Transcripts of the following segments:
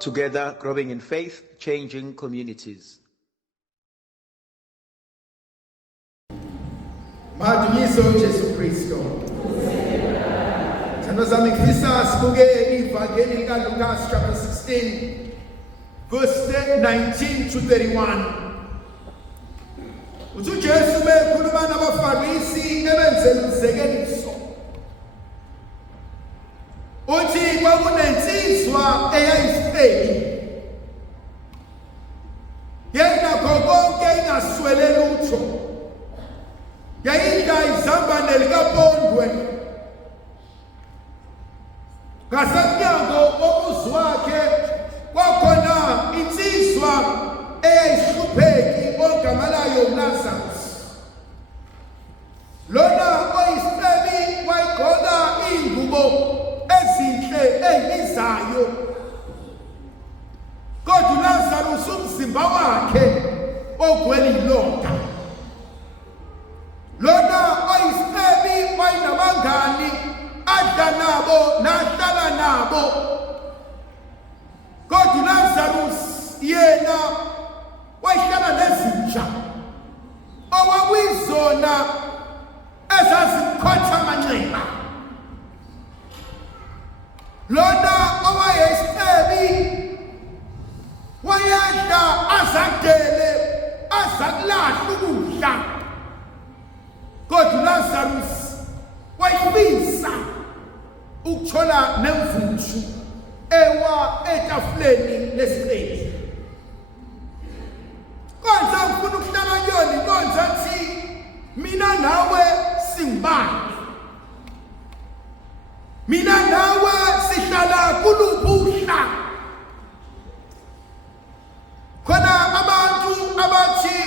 Together, growing in faith, changing communities. Madumiso Jesu Kristo. Thandazami ngifisa sibuke ivangeli lika Lucas chapter 16 verse 19 to 31. Uthi Jesu bekhuluma nabaFarisi ebenzela umzekeliso. Uthi kwakunensizwa eyayisipeli. Yena konke ingaswele lutho. Yayidla izambane likapondwe. Ngasemnyango womuzi wakhe kwakhona insizwa eyayihlupheki ogama layo uLazarus. Lona oyisipeli wayigqoka ingubo ezinhle ezizayo. Kodwa uLazarus umzimba wakhe ogcwele ilonda. Lona oyisipeli wayinabangani adla nabo nahlala nabo. Kodwa uLazarus yena wayehlala nezinja okwakuyizona ezazikhotha amanxeba. Lona owayesipeli wayadla azadele azakulahla ukudla. Kodwa uLazarus wayibisa ukuthola nemvuthu ewa etafuleni lesipeli. Konza ufuna ukuhlala kuyona konza athi mina nawe singibani. Mina nawe sihlala kulubusha. Khona abantu abathi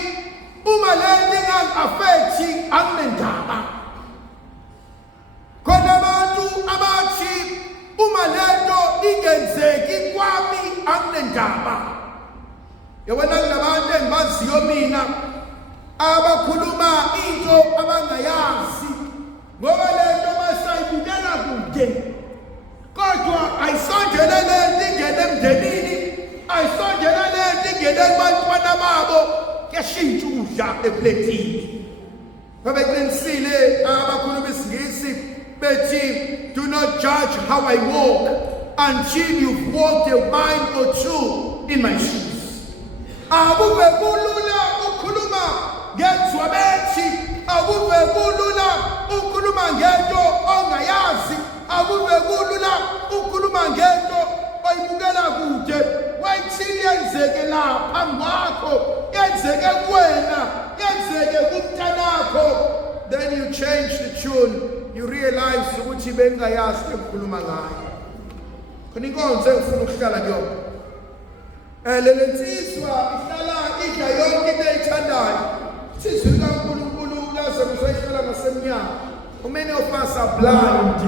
uma lento ingang-affecti anginendaba. Khona abantu abathi uma lento ingenzeki kwami anginendaba. Yabona kunabantu engibaziyo mina abakhuluma into abangayazi ngoba lento basayibukela kude. Kodwa ayisondele lento ingene emndenini, ayisondele lento ingene kubantwana babo, kuyashintsha ukudla epletini. Babeqinisile abakhuluma isingisi bethi, do not judge how I walk until you've walked a mile or two in my shoes. Akuve kulula ukhuluma ngezwe bethi, akuve kulula ukhuluma ngento ongayazi, akuve kulula ukhuluma ngento oyibukela kude. Wayithi yenzeke lapha phambi kwakho, yenzeke kuwena, yenzeke kumntanakho. Then you change the tune, you realize ukuthi bengayazi ukukhuluma ngayo. Khona inkonzo engifuna ukuhlala kuyona. Lensizwa ihlala idla yonke into eyithandayo. Isizwe likaNkulunkulu uLazarus wayehlala ngasemnyango. How many of us are blind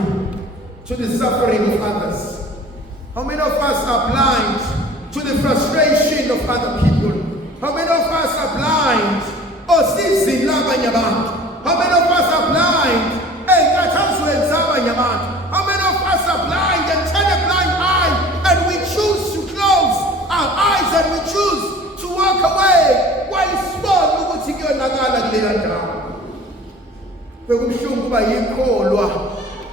to the suffering of others? How many of us are blind to the frustration of other people? How many of us are blind? How many of us are blind? How many of us are blind and turn a blind eye and we choose to close our eyes and we choose to walk away while small ukuthi kuyonakala kuleya ndawo. Bekubuhlungu kuba yikholwa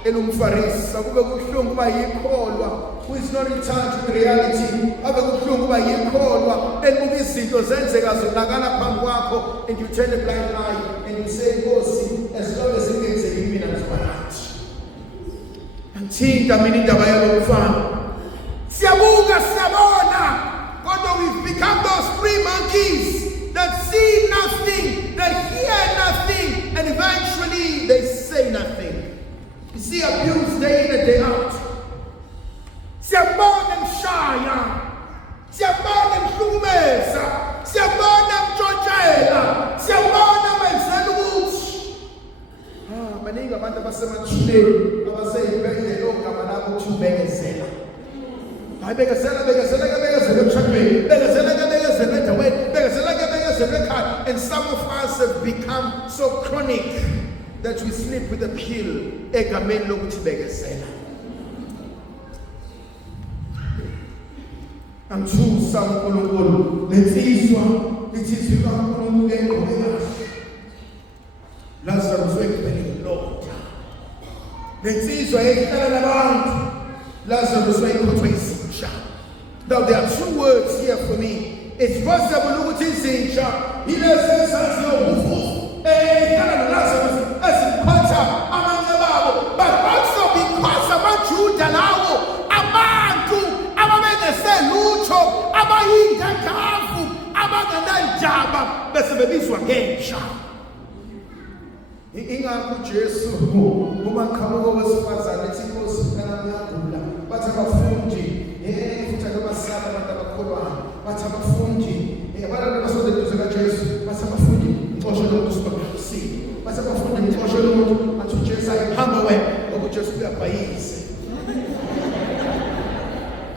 elumfarisi, akube kubuhlungu kuba yikholwa who is not in touch with reality. Abe kubuhlungu kuba yikholwa elibuka izinto zenzeka zonakala phambi kwakho and you turn a blind eye and you say Nkosi, as long as ingenzeki mina ngizobanathi. Angithinta mina indaba yalomfana. Siyabuka siyabona, kodwa we've become those free monkeys that see nothing, that hear nothing, and eventually they say nothing. You see abuse day in and day out. Siyabona mshaya, siyabona mhlukumeza, siyabona mtshotshela, siyabona menzela ukuthi. Baningi abantu abasemathuleni abaseyibhedlela ogama labo ukuthi ubekezela. Hayi bekezela emshadweni, bekezela endaweni, bekezela ekhaya. And some of us have become so chronic that we sleep with a pill egameni lokuthi bekezela. Angithusa uNkulunkulu lensizwa ithizwe kaNkulunkulu engqoke Lazarus wayekubhekile londa lensizwa ehlala nabantu Lazarus wayekhothwe izinja. Now there are two words here for me. It's possible ukuthi izinja yilezi ezaziyo ufufu ehlala noLazarus ezikhotha amanye babo, but also because amaJuda lawo abantu ababengeselutho abayindadavu abangenandaba bese bebizwa ngenja. Ingakho uJesu uma qhamuka wesifazane ethi Nkosi mntana uyagula bathi abafundi futhi akabasaba abantu abakholwayo bathi abafundi abantu basozeduze kaJesu bathi abafundi ixoshe lo muntu sibabusile bathi abafundi ixoshe lo muntu bathi uJesu ayihamba wena ngoba uJesu uyabhayise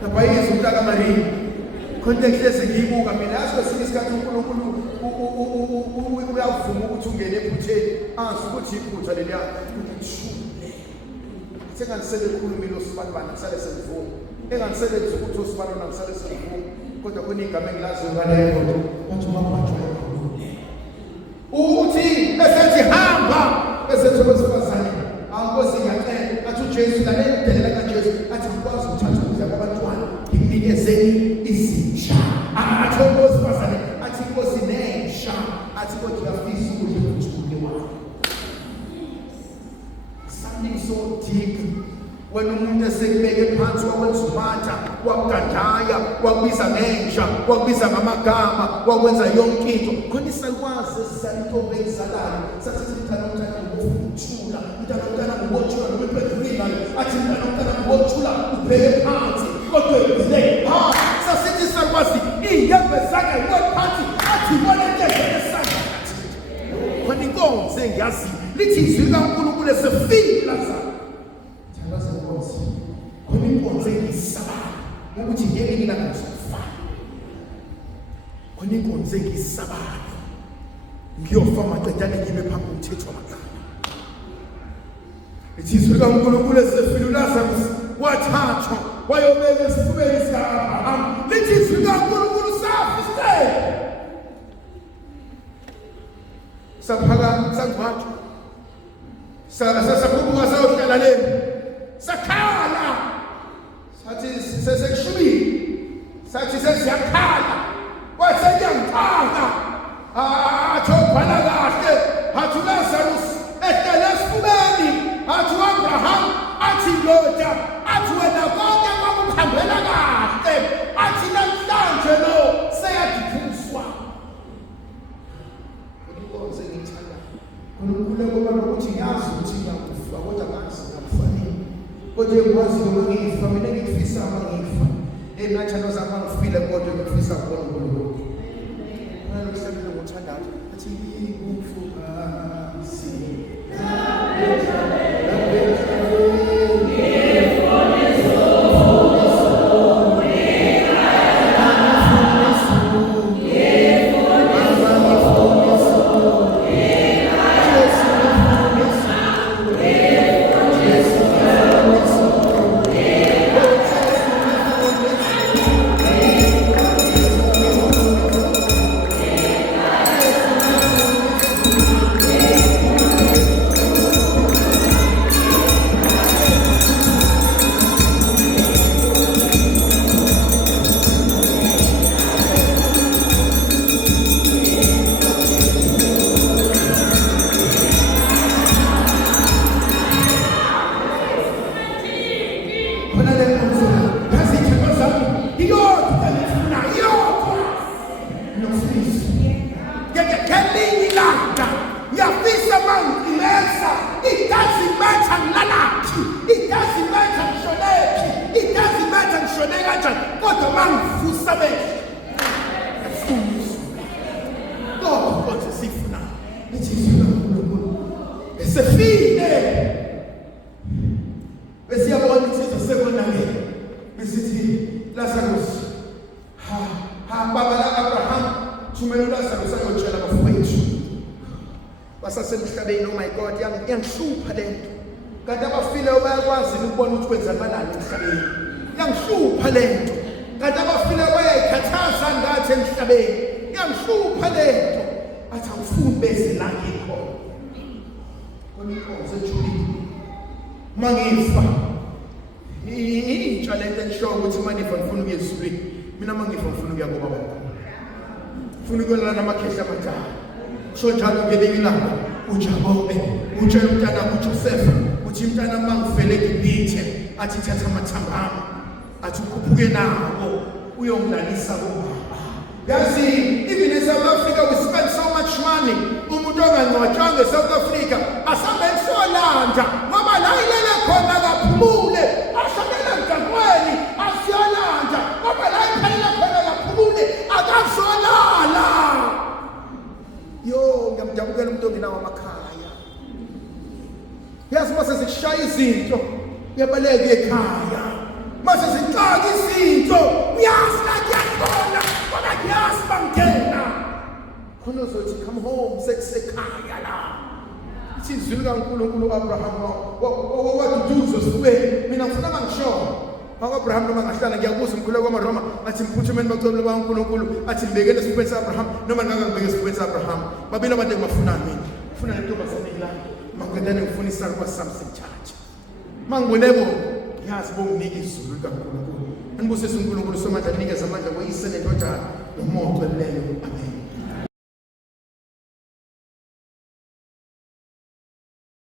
kabhayise umntaka Maria context lezingibuka mina yazi kwesinye isikhathi uNkulunkulu uyavuma ukuthi ungene ephutheni azi ukuthi iphutha leliya kuthule senganisele ekhulumile uSibanibani ngisale semvumo enganisebenzi ukuthi uSibanibani ngisale semvumo kodwa kunigama engilaziyo ngaleyo bathi mabajwa uthi esethi hamba esethi wesifazane Nkosi ngiyacela athi uJesu lalendelela kaJesu athi ngikwazi ukuthatha ukudla kwabantwana nginikezeni izinja athi wesifazane athi Nkosi nesha athi kodwa uyafisa ukudla umthule wakho. Something so deep when umuntu esekubeke phansi wakwenza umatha wakugandaya wakubiza ngenja wakubiza ngamagama wakwenza yonke into khona isakwazi esintombi ezalayo sathi sithanda ukuthula mntana ngokuthula nokuphezulila athi mntana ngokuthula ubheke phansi kodwa ubheke phansi sasithi sakwazi iyembe zakhe wephansi athi wona into esakhe khona inkonzo engiyazi lithi izwi kaNkulunkulu esefile Lazarus khona inkonzo engiyisabayo ukuthi ngeke ngilangazofana khona inkonzo engiyisabayo ngiyofa maqedane ngibe phambi komthetho wamagama. Izwi kaNkulunkulu esefile uLazarus wathathwa wayobeka esifubeni sika-Abraham. Lithi izwi kaNkulunkulu safisele saphaka sangcwatshwa sasakhuphuka sayohlala leni sakhala sathi sesekushubile sathi sesiyakhala waseyangiphala athi obhala kahle athi uLazarus ehlele esifubeni athi uAbraham athi ndoda athi wena konke kwakuhambela kahle athi namhlanje lo seyadiphuswa. Inkonzo engiyithanda uNkulunkulu ngoba ukuthi ngiyazi ukuthi ngiyakufa kodwa ngazi ngakufanele kodwa ekwaziyo ngifa mina ngifisa ngifa engathanda zama ngifile kodwa ngifisa uNkulunkulu nalokusebenza ngothandayo athi ngikufukasi basasemhlabeni. Oh my God, yangihlupha lento. Kanti abafile bayakwazi ukubona ukuthi kwenzakalani emhlabeni. Yangihlupha lento. Kanti abafile kahle emhlabeni iyamhlupha lento athi awufuni bese la ngikhona konkonzo ejulile mangifa intsha lento engisho ukuthi manifa ngifuna ukuya ezulwini mina mangifa ngifuna ukuya kuBaba ngifuna ukuyolala namakhehla amadala so njalo ngelinye ilanga uJakobe utshela umntana uJoseph uthi mntana mangifele ngibithe athi thatha amathamba ami athi ukhuphuke nawo uyongilalisa kuBaba. Yazi even in South Africa we spend so much money umuntu ongangcwatshanga eSouth Africa asambe esolanda ngoba la ilele khona kaphumule asabela mgaqweni asiyolanda ngoba la iphelela khona kaphumule akasolala. Yo ngiyamjabukela umuntu ongenawo amakhaya. Yazi mase zikushaya izinto uyabaleka ekhaya mase zixaka izinto uyasla kuyakhona ngoba kuyasi bangena khona uzothi come home sekusekhaya la ithi izwi likaNkulunkulu uAbraham waduduzo siwe mina ngifuna mangisho Abraham noma ngahlala ngiyabuza umkhulu kwaMaroma athi mphuthume bacobile baNkulunkulu athi mbekele esifubeni saAbraham noma ngangangibeke esifubeni saAbraham babili abantu engibafunayo mina ngifuna lentombazane ilana mangedane ngifuna isakwa Samson Church mangibonebo yazi bonginike izulu likaNkulunkulu anibusise uNkulunkulu somandla anikeza amandla koyise nendodana nomoya oqweleyo amen.